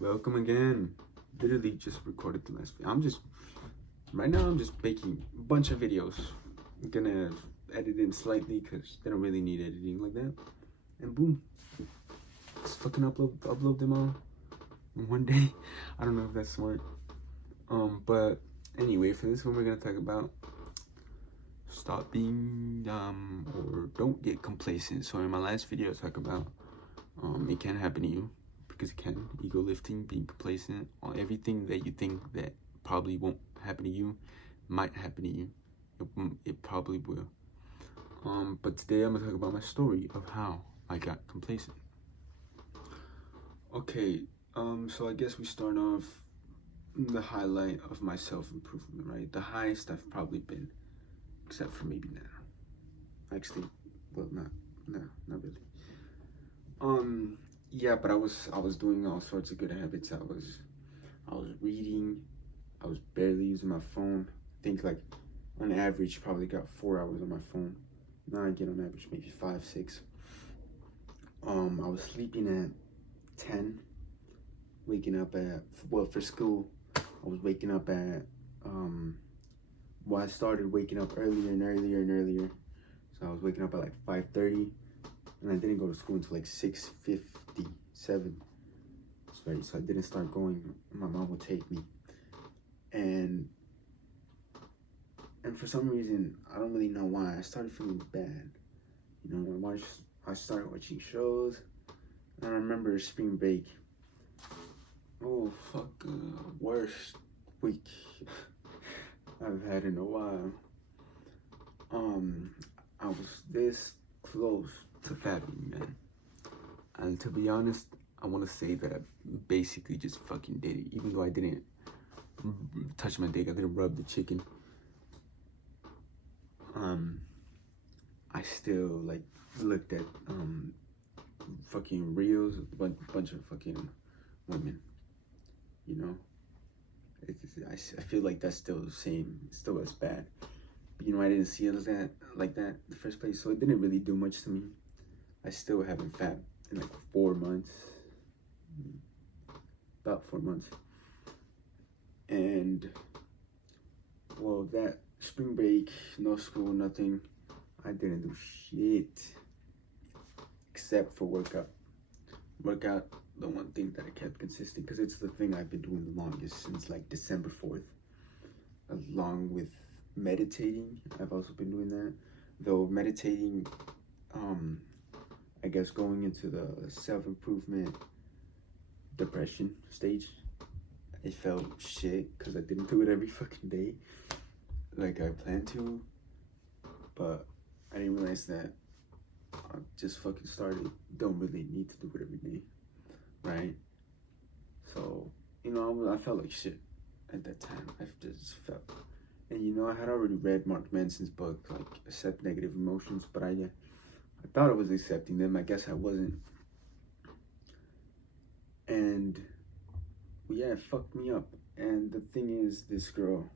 Welcome again. Literally just recorded the last video. Right now I'm just making a bunch of videos. I'm gonna edit in slightly because they don't really need editing like that. And boom, just fucking upload them all in one day. I don't know if that's smart. But anyway, for this one we're gonna talk about stop being or don't get complacent. So in my last video I talked about it can happen to you. Because it can. Ego lifting, being complacent, on everything that you think that probably won't happen to you might happen to you. It probably will. But today I'm gonna talk about my story of how I got complacent. Okay, so I guess we start off the highlight of my self-improvement, right? The highest I've probably been, except for maybe now. Actually, well, not really. Yeah, but I was doing all sorts of good habits. I was reading. I was barely using my phone. I think like on average probably got 4 hours on my phone. Now I get on average maybe 5, 6. I was sleeping at 10, waking up at, well, for school I was waking up at I started waking up earlier and earlier. So I was waking up at like 5:30. And I didn't go to school until like 6:57. Right, so I didn't start going. My mom would take me, and for some reason I don't really know why I started feeling bad. You know, I started watching shows, and I remember spring break. Oh fuck, worst week I've had in a while. I was this close to fapping, man. And to be honest, I want to say that I basically just fucking did it. Even though I didn't touch my dick, I didn't rub the chicken. I still like looked at fucking reels, a bunch of fucking women. You know, I feel like that's still the same, still as bad. But you know, I didn't see it as that like that in the first place, so it didn't really do much to me. I still haven't fat in like 4 months, about 4 months. And well, that spring break, no school, nothing. I didn't do shit except for workout. Workout, the one thing that I kept consistent, because it's the thing I've been doing the longest since like December 4th, along with meditating. I've also been doing that, though meditating, I guess going into the self-improvement depression stage, it felt shit because I didn't do it every fucking day like I planned to. But I didn't realize that I just fucking started, don't really need to do it every day, right? So, you know, I felt like shit at that time. I just felt, and you know, I had already read Mark Manson's book, like Accept Negative Emotions, but I thought I was accepting them. I guess I wasn't. And yeah, it fucked me up. And the thing is, this girl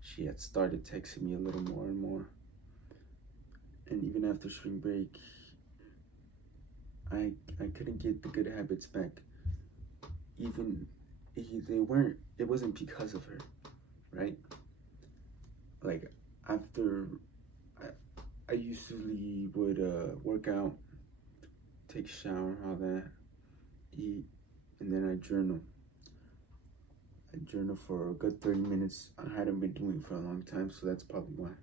she had started texting me a little more and more. And even after spring break, I couldn't get the good habits back. Even it wasn't because of her, right? Like after I usually would work out, take a shower, all that, eat, and then I journal. I journal for a good 30 minutes. I hadn't been doing it for a long time, so that's probably why.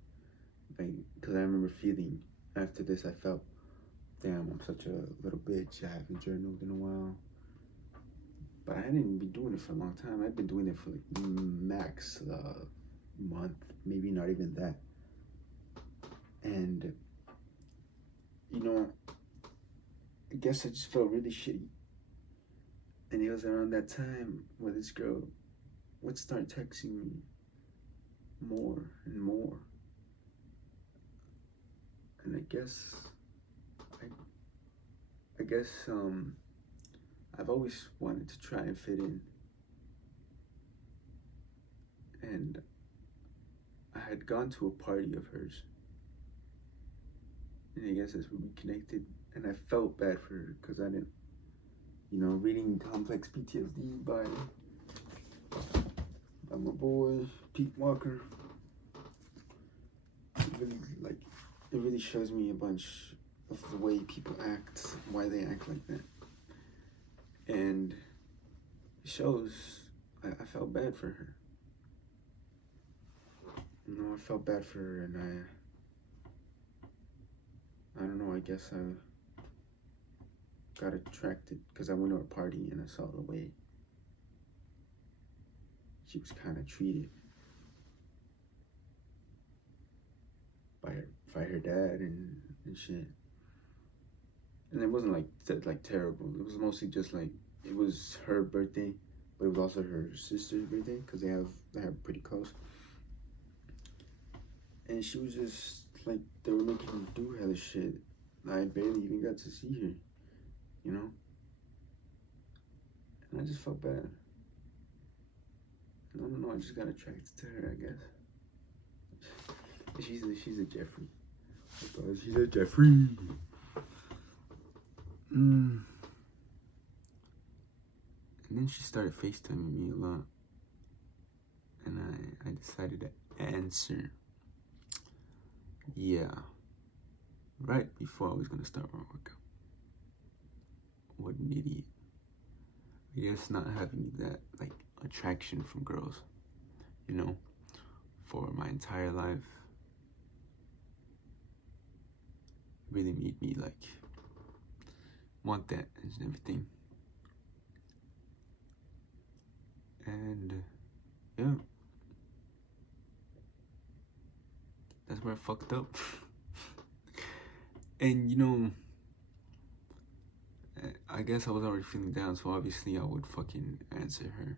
Like, because I remember feeling, after this I felt, damn, I'm such a little bitch, I haven't journaled in a while. But I hadn't been doing it for a long time. I've been doing it for like max a month, maybe not even that. And you know, I guess I just felt really shitty. And it was around that time where this girl would start texting me more and more. And I guess I've always wanted to try and fit in. And I had gone to a party of hers. And I guess as we reconnected, and I felt bad for her because I didn't, reading Complex PTSD by my boy Pete Walker. It really shows me a bunch of the way people act, why they act like that, and it shows. I felt bad for her. I felt bad for her, and I don't know. I guess I got attracted because I went to a party and I saw the way she was kind of treated by her dad and shit. And it wasn't like terrible. It was mostly just like it was her birthday, but it was also her sister's birthday because they're pretty close. And she was just like they were making her do hella shit. I barely even got to see her, and I just felt bad. I don't know. I just got attracted to her, I guess. She's a Jeffrey. She's a Jeffrey. And then she started FaceTiming me a lot. And I decided to answer. Yeah. Right before I was going to start my workout. What an idiot. I guess not having that, attraction from girls, for my entire life really made me, want that and everything. And, yeah. That's where I fucked up. And, I guess I was already feeling down, so obviously I would fucking answer her.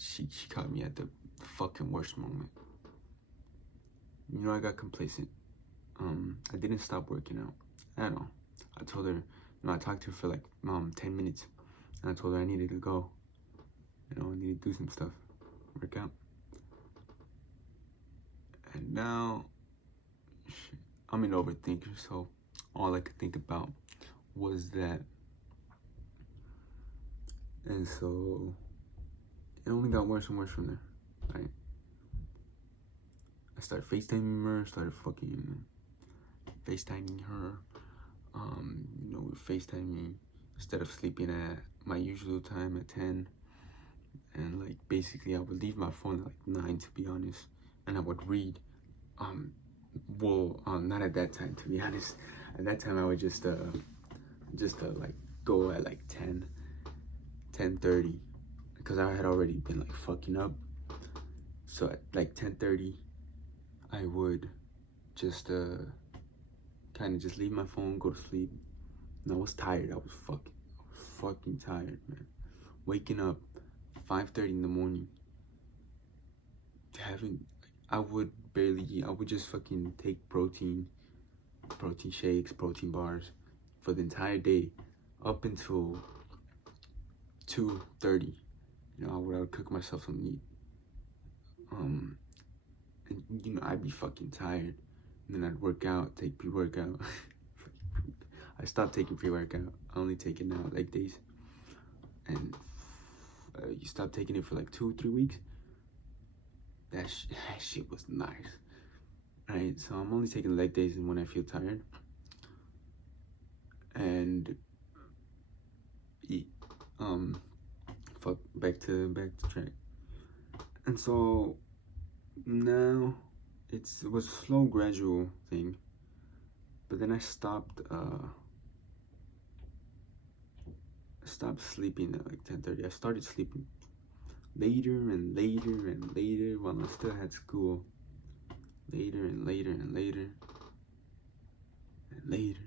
She caught me at the fucking worst moment. I got complacent. I didn't stop working out at all. I told her, I talked to her for 10 minutes. And I told her I needed to go. I needed to do some stuff, work out. And now, I'm an overthinker, so all I could think about was that. And so, it only got worse and worse from there, right? I started FaceTiming her, started fucking FaceTiming her. We FaceTiming instead of sleeping at my usual time at 10. And basically I would leave my phone at 9, to be honest. And I would read. Not at that time, to be honest. At that time I would just go at 10:30, because I had already been fucking up. So at 10:30 I would just kind of just leave my phone, go to sleep. And I was tired. I was fucking tired, man. Waking up 5:30 in the morning, I would barely eat. I would just fucking take protein shakes, protein bars for the entire day up until 2:30. I would cook myself something to eat. And I'd be fucking tired. And then I'd work out, take pre-workout. I stopped taking pre-workout. I only take it now leg days. And you stop taking it for 2-3 weeks. That shit was nice. Right? So I'm only taking leg days when I feel tired. And back to track. And so now it was a slow, gradual thing. But then I stopped sleeping at 10:30. I started sleeping later and later and later while I still had school. Later and later and later and later.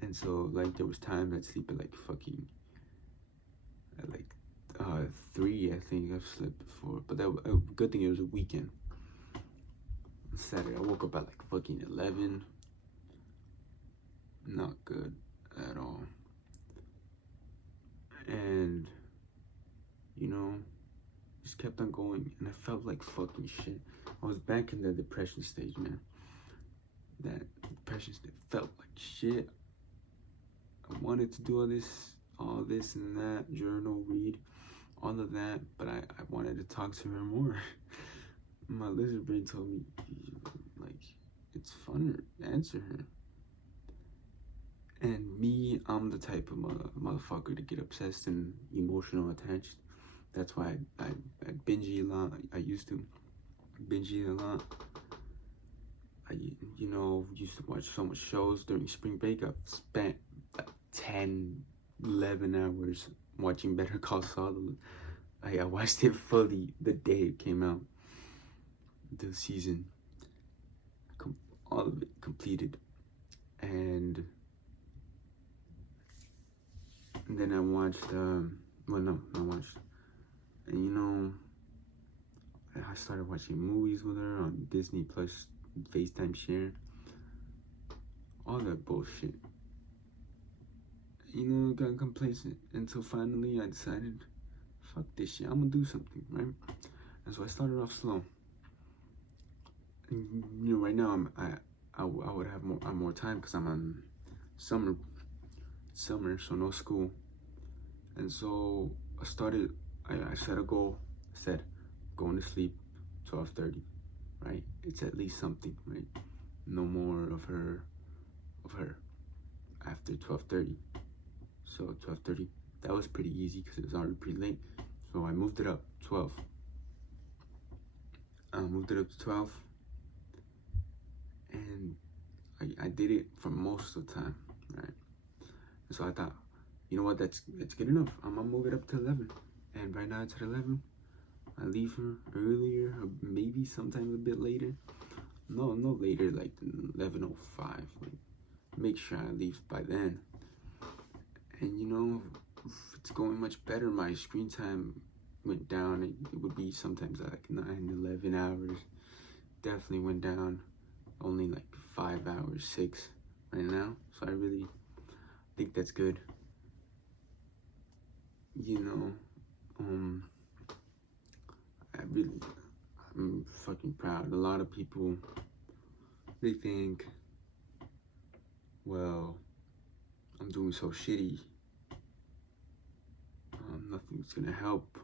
And so there was times I'd sleep at at 3, I think I've slept before. But a good thing it was a weekend. On Saturday I woke up at fucking 11. Not good at all. And just kept on going, and I felt like fucking shit. I was back in the depression stage, man. That depression stage felt like shit. wanted to do all this and that, journal, read, all of that, but I wanted to talk to her more. My lizard brain told me, like, it's funner, answer her. And me, I'm the type of motherfucker to get obsessed and emotional attached. That's why I binge eat a lot. I used to binge eat a lot. I used to watch so much shows during spring break. I've spent like 10, 11 hours watching Better Call Saul. I watched it fully the day it came out. The season, all of it completed. And then I watched, and I started watching movies with her on Disney Plus, Facetime share, all that bullshit. Got complacent until finally I decided, fuck this shit, I'm gonna do something, right? And so I started off slow. And, right now I would have more time because I'm on summer, so no school. And so I set a goal. I said, going to sleep 12:30, right? It's at least something, right? No more of her after 12:30. So 12:30, that was pretty easy because it was already pretty late. So I moved it up 12. I moved it up to 12, and I did it for most of the time, right? And so I thought, you know what, that's good enough. I'm gonna move it up to 11. And right now it's at 11. I leave her earlier, or maybe sometimes a bit later. No later, like 11:05. Like, make sure I leave by then. And it's going much better. My screen time went down. It would be sometimes like 9, 11 hours. Definitely went down. Only like 5 hours, 6 right now. So I really think that's good. I'm fucking proud. A lot of people, they think, well, I'm doing so shitty. Nothing's gonna help.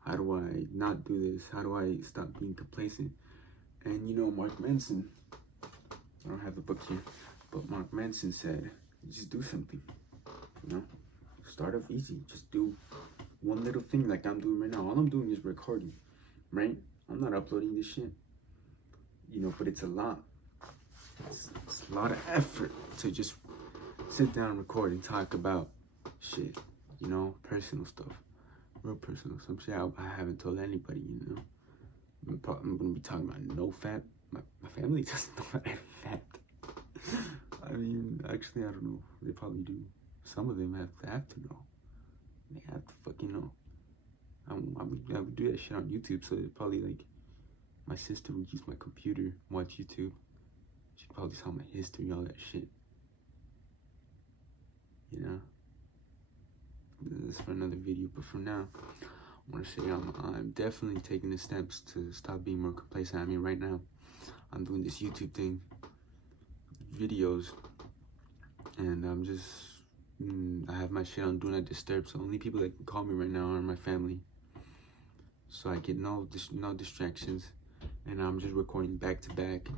How do I not do this? How do I stop being complacent? And Mark Manson, I don't have the book here, but Mark Manson said, just do something. Start off easy. Just do one little thing like I'm doing right now. All I'm doing is recording, right? I'm not uploading this shit, but it's a lot. It's a lot of effort to just sit down and record and talk about shit, personal stuff, real personal. Some shit I haven't told anybody, I'm gonna be talking about no fat. My family doesn't know that I'm fat. I mean, actually, I don't know. They probably do. Some of them have to know. They have to fucking know. I would do that shit on YouTube, so it probably, like, my sister would use my computer, watch YouTube. She'd probably saw my history, all that shit. This is for another video, but for now, I want to say I'm definitely taking the steps to stop being more complacent. I mean, right now, I'm doing this YouTube thing, videos, and I'm just, I have my shit on Do Not Disturb, so only people that can call me right now are my family. So I get no distractions, and I'm just recording back to back,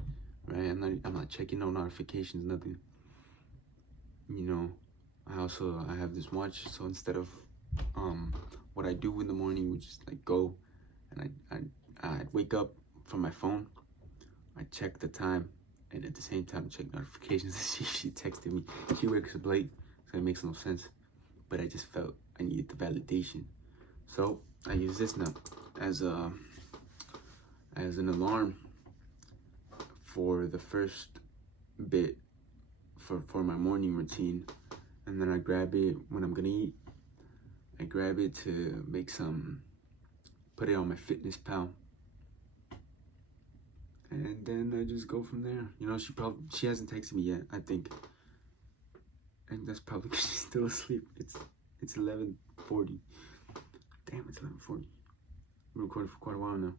right? I'm not checking no notifications, nothing. I have this watch, so instead of what I do in the morning, would just like go, and I'd wake up from my phone, I check the time, and at the same time check notifications. She texted me. She wakes up late, so it makes no sense. But I just felt I needed the validation, so I use this now as an alarm for the first bit for my morning routine, and then I grab it when I'm gonna eat. I grab it to put it on my FitnessPal, and then I just go from there. She hasn't texted me yet, I think, and that's probably because she's still asleep. It's 11:40. Damn, it's 11:40. We're recording for quite a while now.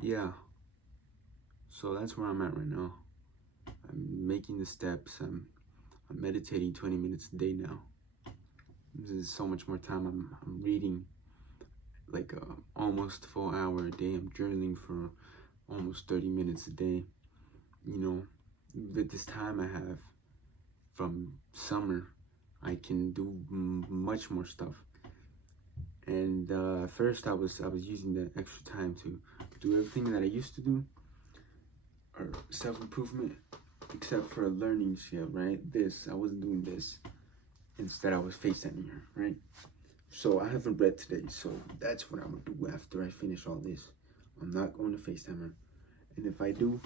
Yeah. So that's where I'm at right now. I'm making the steps. I'm meditating 20 minutes a day now. This is so much more time. I'm reading like almost full hour a day. I'm journaling for almost 30 minutes a day. You know, with this time I have from summer, I can do much more stuff. And at first I was using that extra time to do everything that I used to do, or self-improvement, except for a learning skill, right? I wasn't doing this. Instead I was Facetiming her, right? So I haven't read today, so that's what I'm gonna do after I finish all this. I'm not going to Facetime her. And if I do,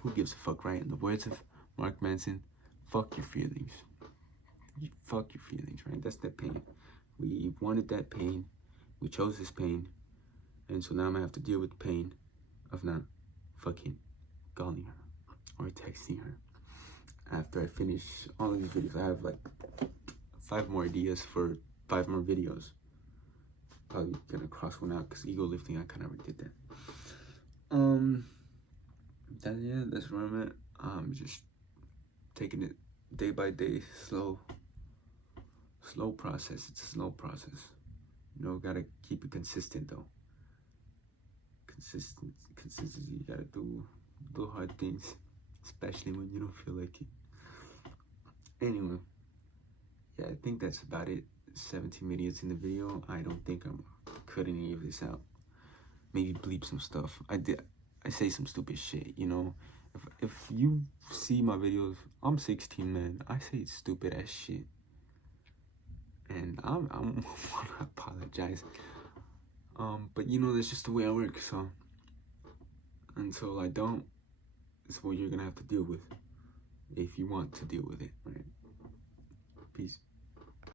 who gives a fuck, right? In the words of Mark Manson, fuck your feelings. Fuck your feelings, right? That's that pain. We wanted that pain. We chose this pain. And so now I'm gonna have to deal with the pain of not fucking calling her or texting her. After I finish all of these videos, I have like 5 more ideas for 5 more videos. Probably gonna cross one out because ego lifting, I kind of already did that. That's where I'm at. I'm just taking it day by day, slow process. It's a slow process. You know, gotta keep it consistent though. Consistency. You gotta do hard things, especially when you don't feel like it. Anyway, yeah, I think that's about it. 17 minutes in the video. I don't think I'm cutting any of this out. Maybe bleep some stuff. I say some stupid shit, you know. If you see my videos, I'm 16, man. I say stupid ass shit, and I'm wanna apologize. But you know, that's just the way I work. So until I don't, it's what you're gonna have to deal with if you want to deal with it, right? Peace.